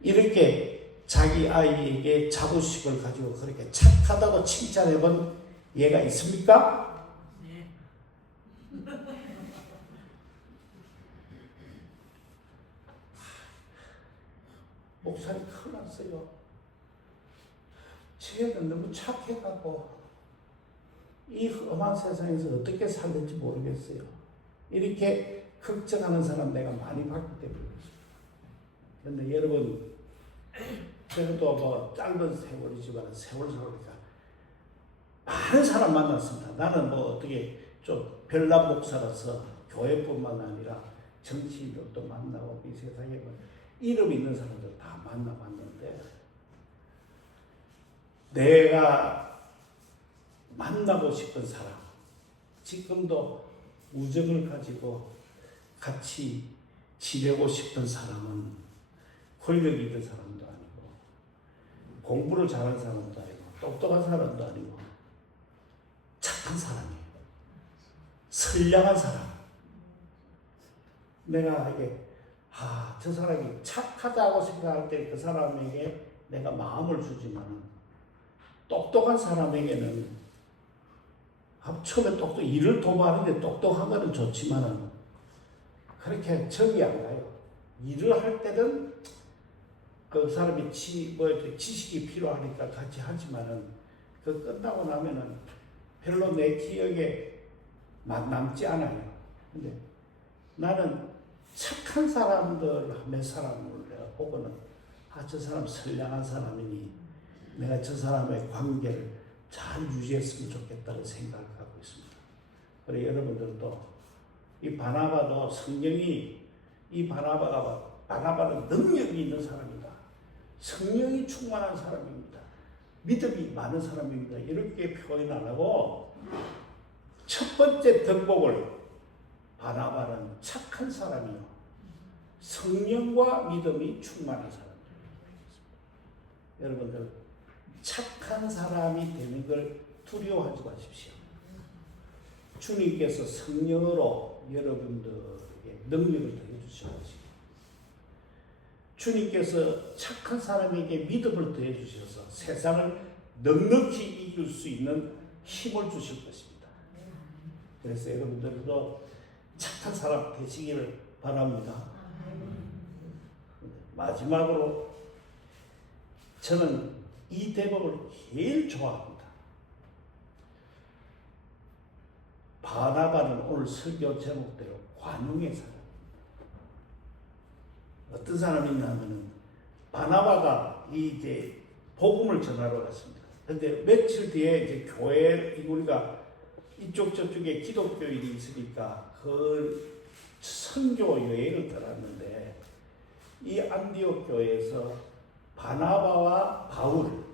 이렇게 자기 아이에게 자부심을 가지고 그렇게 착하다고 칭찬해 본 예가 있습니까? 네. 목살이 큰일 났어요. 쟤는 너무 착해가고 이 험한 세상에서 어떻게 살는지 모르겠어요. 이렇게 걱정하는 사람 내가 많이 봤기 때문에. 그런데 여러분, 저도 뭐 짧은 세월이지만 세월이니까 많은 사람 만났습니다. 나는 뭐 어떻게 좀 별난 목사라서 교회뿐만 아니라 정치인들도 만나고 이 세상에 뭐 이름 있는 사람들 다 만나봤는데 내가 만나고 싶은 사람, 지금도 우정을 가지고 같이 지내고 싶은 사람은 권력이 있는 사람도 아니고 공부를 잘하는 사람도 아니고 똑똑한 사람도 아니고 착한 사람이에요. 선량한 사람. 내가 이게 저 사람이 착하다고 생각할 때 그 사람에게 내가 마음을 주지만 똑똑한 사람에게는 처음에 일을 도모하는데 똑똑한 거는 좋지만은 그렇게 정이 안 가요. 일을 할 때는 그 사람이 지식이 필요하니까 같이 하지만은 그 끝나고 나면은 별로 내 기억에 남지 않아요. 근데 나는 착한 사람들 몇 사람을 내가 보고는 저 사람 선량한 사람이니 내가 저 사람의 관계를 잘 유지했으면 좋겠다는 생각을 갖고 있습니다. 그래 여러분들도 이 바나바도 성령이 이 바나바는 능력이 있는 사람이다. 성령이 충만한 사람입니다. 믿음이 많은 사람입니다. 이렇게 표현 안 하고 첫 번째 덕목을 바나바는 착한 사람이요. 성령과 믿음이 충만한 사람입니다. 여러분들 착한 사람이 되는 걸 두려워하지 마십시오. 주님께서 성령으로 여러분들에게 능력을 더해 주셔가지고 주님께서 착한 사람에게 믿음을 더해 주셔서 세상을 넉넉히 이길 수 있는 힘을 주실 것입니다. 그래서 여러분들도 착한 사람 되시기를 바랍니다. 마지막으로 저는 이 대목을 제일 좋아합니다. 바나바는 오늘 설교 제목대로 관용의 사람입니다. 어떤 사람이냐면은 바나바가 이제 복음을 전하러 갔습니다. 근데 며칠 뒤에 이제 교회 우리가 이쪽 저쪽에 기독교인이 있으니까 그 선교 여행을 떠났는데 이 안디옥 교회에서 바나바와 바울,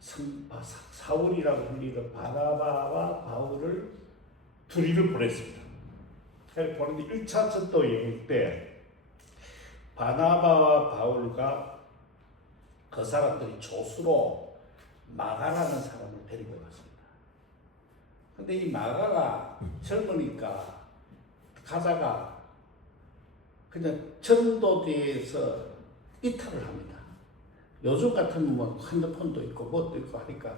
사울이라고 불리는 바나바와 바울을 둘이를 보냈습니다. 보는데 1차 전도 여행 때 바나바와 바울과 그 사람들이 조수로 마가라는 사람을 데리고 갔습니다. 근데 이 마가가 젊으니까 가다가 그냥 전도대에서 이탈을 합니다. 요즘 같으면 뭐 핸드폰도 있고 뭣도 있고 하니까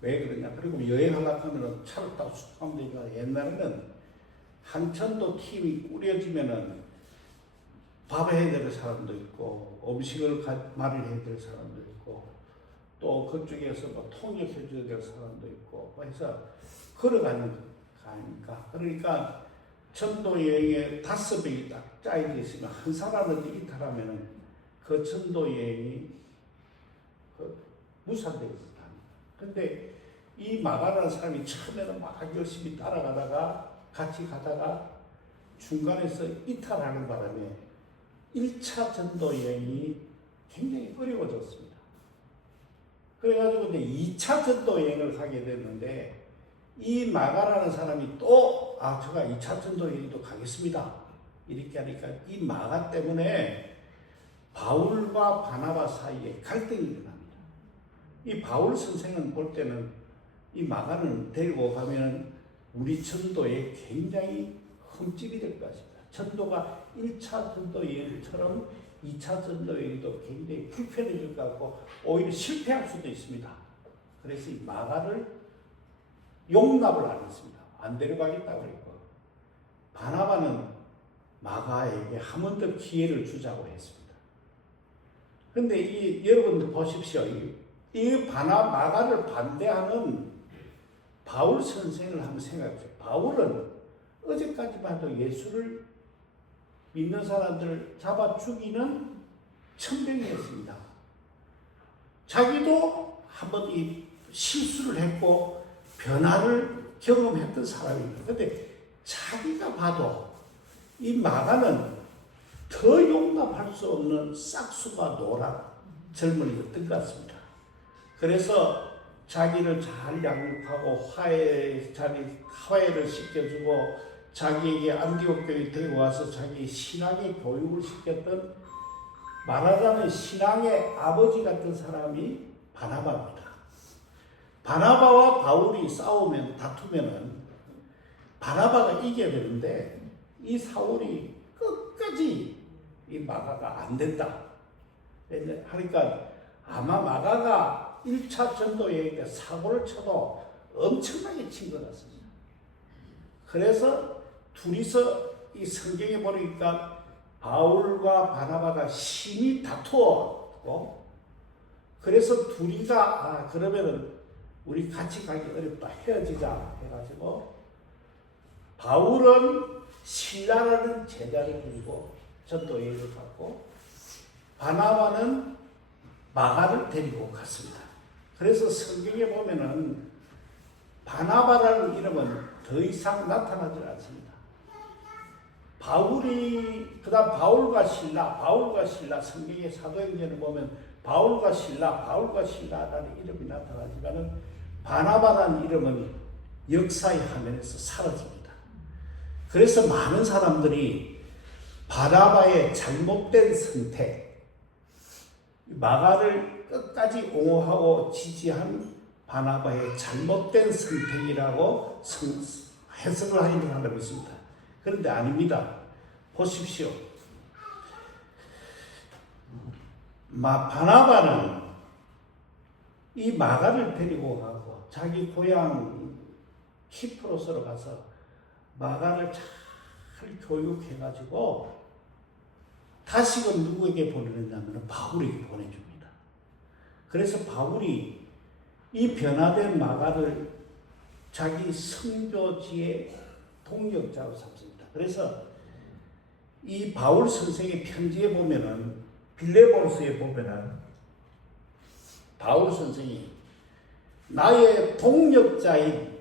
왜 그러냐. 그리고 여행하려고 하면 차를 타고 쑥 가면 되니까 옛날에는 한 전도 팀이 꾸려지면은 밥을 해야 될 사람도 있고 음식을 마련해야 될 사람도 있고 또 그쪽에서 뭐 통역해 줘야 될 사람도 있고 해서 걸어가는 아닙니까? 그러니까 전도 여행에 5명이 딱 짜여져 있으면 한 사람을 이탈하면 그 전도 여행이 무산되거든요. 근데 이 마가라는 사람이 처음에는 막 열심히 따라가다가 같이 가다가 중간에서 이탈하는 바람에 1차 전도 여행이 굉장히 어려워졌습니다. 그래가지고 이제 2차 전도 여행을 가게 됐는데 이 마가라는 사람이 또 제가 2차 전도 여행도 가겠습니다. 이렇게 하니까 이 마가 때문에 바울과 바나바 사이에 갈등이 일어납니다. 이 바울 선생은 볼 때는 이 마가는 데리고 가면 우리 전도에 굉장히 흠집이 될 것입니다. 전도가 1차 전도 여행처럼 2차 전도 여행도 굉장히 불편해질 것 같고 오히려 실패할 수도 있습니다. 그래서 이 마가를 용납을 안 했습니다. 안 데려가겠다고 했고 바나바는 마가에게 한 번 더 기회를 주자고 했습니다. 근데 여러분들 보십시오. 이 마가를 반대하는 바울 선생을 한번 생각해보세요. 바울은 어제까지만 해도 예수를 믿는 사람들을 잡아 죽이는 천병이었습니다. 자기도 한번 이 실수를 했고 변화를 경험했던 사람입니다. 그런데 자기가 봐도 이 마가는 더 용납할 수 없는 싹수가 노란 젊은이였던 것 같습니다. 그래서 자기를 잘 양육하고 화해를 시켜주고 자기에게 안디옥 교회에 데리고 와서 자기 신앙의 교육을 시켰던 말하자면 신앙의 아버지 같은 사람이 바나바입니다. 바나바와 바울이 다투면은 바나바가 이겨야 되는데 이 사울이 끝까지 이 마가가 안 된다. 하니까 아마 마가가 1차 전도여행 때 사고를 쳐도 엄청나게 친 것 같습니다. 그래서 둘이서 이 성경에 보니까 바울과 바나바가 심히 다투었고 그래서 둘이가 그러면은 우리 같이 가기 어렵다 헤어지자 해가지고 바울은 실라라는 제자를 데리고 전도여행을 갔고 바나바는 마가를 데리고 갔습니다. 그래서 성경에 보면은 바나바라는 이름은 더 이상 나타나지 않습니다. 그다음 바울과 실라 성경의 사도행전을 보면 바울과 실라라는 이름이 나타나지만은 바나바라는 이름은 역사의 화면에서 사라집니다. 그래서 많은 사람들이 바나바의 잘못된 선택, 마가를 끝까지 옹호하고 지지한 바나바의 잘못된 선택이라고 해석을 하는 사람이 있습니다. 그런데 아닙니다. 보십시오. 바나바는 이 마가를 데리고 가고 자기 고향 키프로스로 가서 마가를 잘 교육해가지고 다시금 누구에게 보내느냐면 바울에게 보내줍니다. 그래서 바울이 이 변화된 마가를 자기 선교지의 동역자로 삼습니다. 그래서 이 바울 선생의 편지에 보면은 빌레몬서에 보면은 바울 선생이 나의 동역자인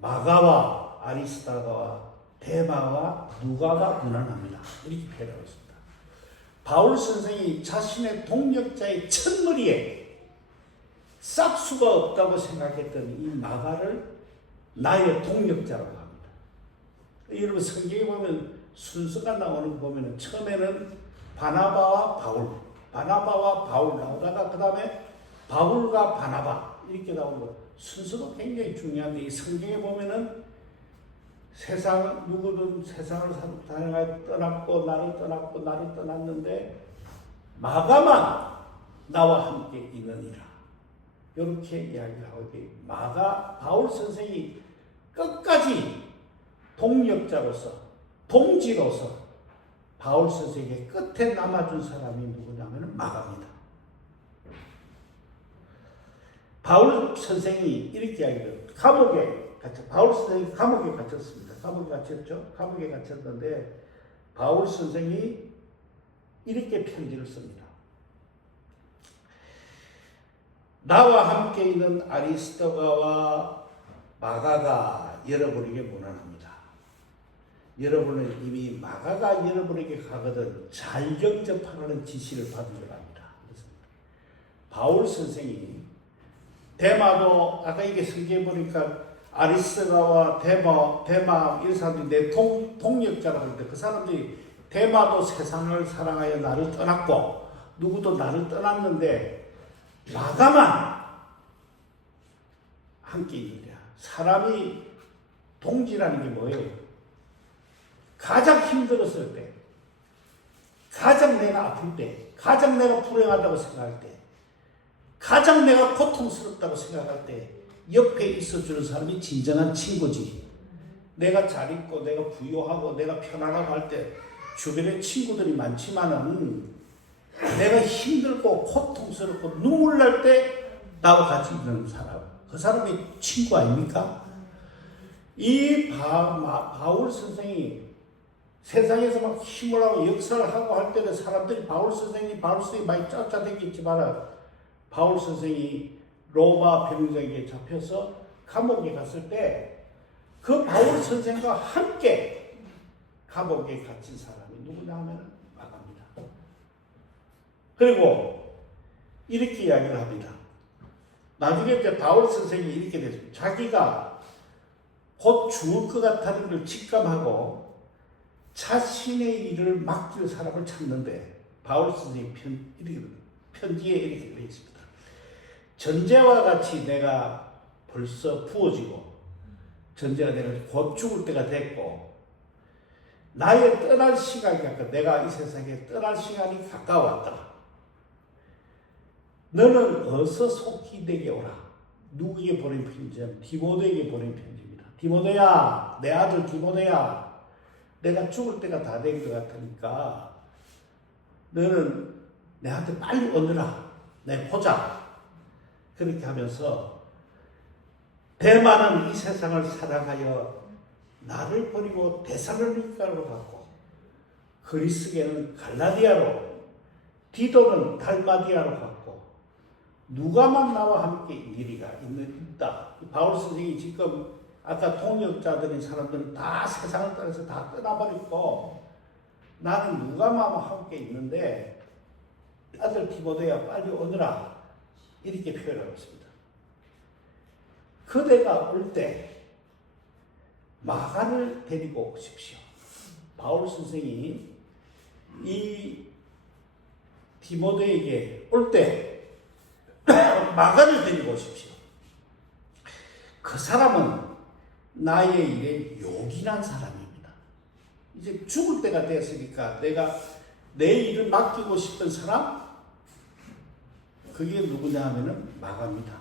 마가와 아리스다가와 데마와 누가가 문안합니다. 이렇게 표현하고 있습니다. 바울 선생이 자신의 동역자의 첫머리에 싹수가 없다고 생각했던 이 마가를 나의 동역자라고 합니다. 여러분 성경에 보면 순서가 나오는 거 보면 처음에는 바나바와 바울 나오다가 그 다음에 바울과 바나바 이렇게 나오는 거 순서가 굉장히 중요한데 이 성경에 보면은 누구든 세상을 떠났고 나를 떠났는데 마가만 나와 함께 있느니라. 이렇게 이야기를 하고 바울 선생이 끝까지 동역자로서 동지로서 바울 선생의 끝에 남아준 사람이 누구냐면 마가입니다. 바울 선생이 이렇게 이야기해요. 감옥에 바울 선생이 감옥에 갇혔습니다. 감옥에 갇혔죠. 감옥에 갇혔는데 바울 선생이 이렇게 편지를 씁니다. 나와 함께 있는 아리스토가와 마가가 여러분에게 문안합니다. 여러분은 이미 마가가 여러분에게 가거든 잘 영접하라는 지시를 받은 거랍니다. 바울 선생이 데마도 아까 이게 성경에 보니까 아리스가와 데마 이 사람들이 내 동역자라고 하는데 그 사람들이 데마도 세상을 사랑하여 나를 떠났고 누구도 나를 떠났는데 마가만 함께 있느냐. 사람이 동지라는 게 뭐예요? 가장 힘들었을 때, 가장 내가 아플 때, 가장 내가 불행하다고 생각할 때, 가장 내가 고통스럽다고 생각할 때 옆에 있어주는 사람이 진정한 친구지. 내가 잘 있고 내가 부유하고 내가 편안하고 할 때 주변에 친구들이 많지만은 내가 힘들고 고통스럽고 눈물 날 때 나와 같이 있는 사람, 그 사람이 친구 아닙니까? 이 바울 선생이 세상에서 막 힘을 하고 역사를 하고 할 때는 사람들이 바울 선생이 많이 쫓아다녔지만 바울 선생이 로마 병정에 잡혀서 감옥에 갔을 때 그 바울 선생과 함께 감옥에 갇힌 사람이 누구냐 하면 마가입니다. 그리고 이렇게 이야기를 합니다. 나중에 이제 바울 선생이 이렇게 됐습니다. 자기가 곧 죽을 것 같다는 걸 직감하고 자신의 일을 맡길 사람을 찾는데 바울 선생이 편지에 이렇게 되어 있습니다. 전제와 같이 내가 벌써 부어지고 전제가 내가 곧 죽을 때가 됐고 나의 떠날 시간이 내가 이 세상에 떠날 시간이 가까웠다. 너는 어서 속히 내게 오라. 누구에게 보낸 편지냐면 디모데에게 보낸 편지입니다. 디모데야, 내 아들 디모데야, 내가 죽을 때가 다 된 것 같으니까 너는 내한테 빨리 오너라. 내 보자. 그렇게 하면서 대마는 이 세상을 사랑하여 나를 버리고 데살로니가로 갔고 그리스게는 갈라디아로 디도는 달마디아로 갔고 누가만 나와 함께 일이가 있다. 바울 선생이 지금 아까 동역자들인 사람들은 다 세상을 떠나서 다 떠나버렸고 나는 누가만 함께 있는데 아들 디모데야 빨리 오너라. 이렇게 표현하고 있습니다. 그대가 올 때 마가를 데리고 오십시오. 바울 선생이 이 디모데에게 올 때 마가를 데리고 오십시오. 그 사람은 나의 일에 요긴한 사람입니다. 이제 죽을 때가 됐으니까 내가 내 일을 맡기고 싶은 사람, 그게 누구냐 하면은 마가입니다.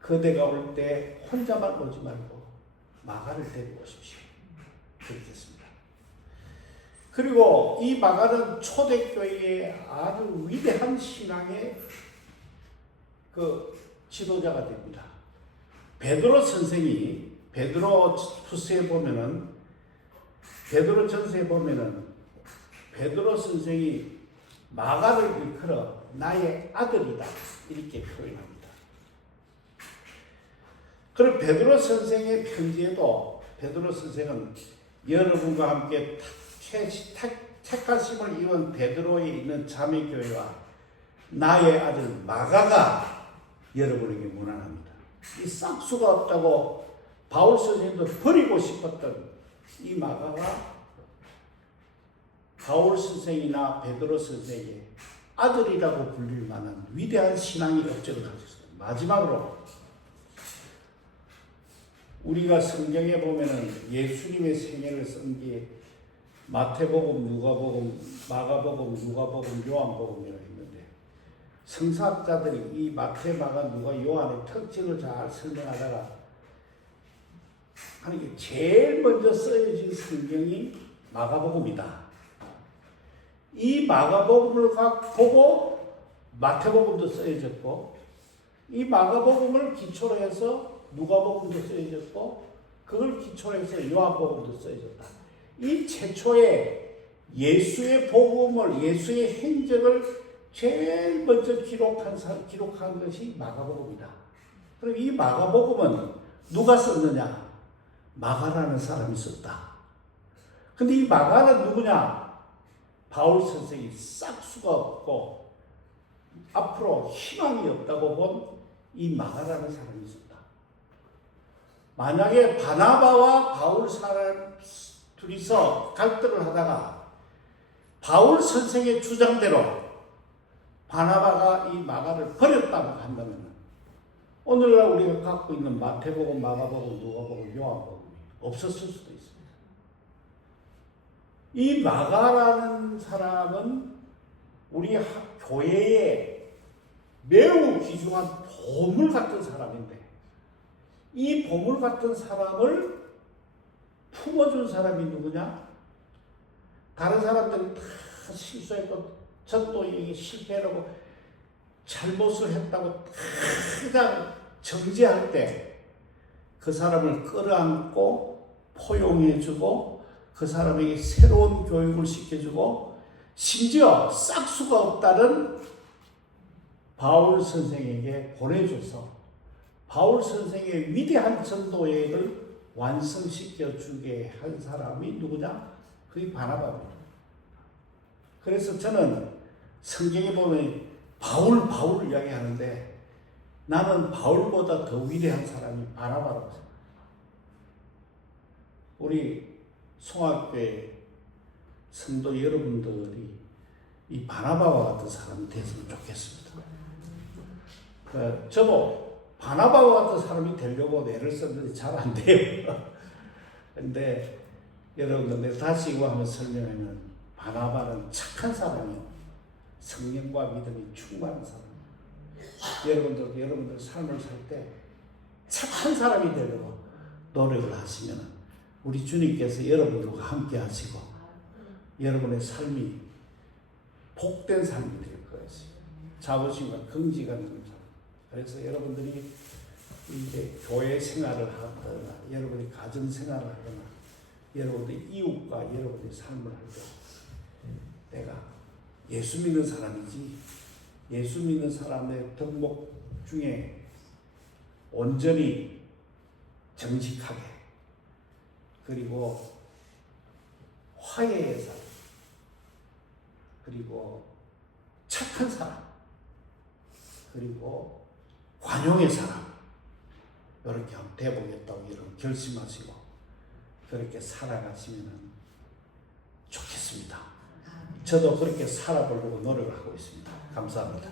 그대가 올 때 혼자만 오지 말고 마가를 데리고 오십시오. 그렇게 했습니다. 그리고 이 마가는 초대교회의 아주 위대한 신앙의 그 지도자가 됩니다. 베드로 선생이 베드로 후서에 보면은 베드로 전서에 보면은 베드로 선생이 마가를 일컬어 나의 아들이다 이렇게 표현합니다. 그리고 베드로 선생의 편지에도 베드로 선생은 여러분과 함께 택하심을 이룬 베드로에 있는 자매교회와 나의 아들 마가가 여러분에게 문안합니다. 이 싹수가 없다고 바울 선생님도 버리고 싶었던 이 마가가 바울 선생이나 베드로 선생의 아들이라고 불릴 만한 위대한 신앙의 업적을 가지고 있습니다. 마지막으로 우리가 성경에 보면은 예수님의 생애를 쓴 게 마태복음, 누가복음, 마가복음, 누가복음, 요한복음이라고 있는데 성사학자들이 이 마태, 마가, 누가, 요한의 특징을 잘 설명하다가 하는 게 제일 먼저 쓰여진 성경이 마가복음이다. 이 마가복음을 보고 마태복음도 쓰여졌고 이 마가복음을 기초로 해서 누가복음도 쓰여졌고 그걸 기초로 해서 요한복음도 쓰여졌다. 이 최초의 예수의 복음을 예수의 행적을 제일 먼저 기록한 것이 마가복음이다. 그럼 이 마가복음은 누가 썼느냐? 마가라는 사람이 썼다. 근데 이 마가는 누구냐? 바울 선생이 싹수가 없고 앞으로 희망이 없다고 본 이 마가라는 사람이 있었다. 만약에 바나바와 바울 사람 둘이서 갈등을 하다가 바울 선생의 주장대로 바나바가 이 마가를 버렸다고 한다면 오늘날 우리가 갖고 있는 마태복음, 마가복음, 누가복음, 요한복음이 없었을 수도 있습니다. 이 마가라는 사람은 우리 교회에 매우 귀중한 보물 같은 사람인데 이 보물 같은 사람을 품어준 사람이 누구냐? 다른 사람들은 다 실수했고 전도 이게 실패라고 잘못을 했다고 그냥 정죄할 때 그 사람을 끌어안고 포용해주고 그 사람에게 새로운 교육을 시켜주고 심지어 싹수가 없다는 바울 선생에게 보내줘서 바울 선생의 위대한 전도 여행을 완성시켜 주게 한 사람이 누구냐? 그게 바나바입니다. 그래서 저는 성경에 보면 바울 이야기하는데 나는 바울보다 더 위대한 사람이 바나바라고 생각합니다. 우리 송학교의 성도 여러분들이 이 바나바와 같은 사람이 됐으면 좋겠습니다. 저도 바나바와 같은 사람이 되려고 애를 썼는데 잘 안 돼요. 근데 여러분들 다시 이거 한번 설명하면 바나바는 착한 사람이요. 성령과 믿음이 충만한 사람. 여러분들 삶을 살 때 착한 사람이 되려고 노력을 하시면 우리 주님께서 여러분들과 함께 하시고 여러분의 삶이 복된 삶이 될 것이에요. 자부심과 긍지가 있는 삶. 그래서 여러분들이 이제 교회 생활을 하거나 여러분이 가정 생활을 하거나 여러분들 이웃과 여러분의 삶을 할 때 내가 예수 믿는 사람이지 예수 믿는 사람의 덕목 중에 온전히 정직하게 그리고 화해의 사람 그리고 착한 사람 그리고 관용의 사람 이렇게 한번 돼보겠다고 여러분 결심하시고 그렇게 살아가시면 좋겠습니다. 저도 그렇게 살아보려고 노력을 하고 있습니다. 감사합니다.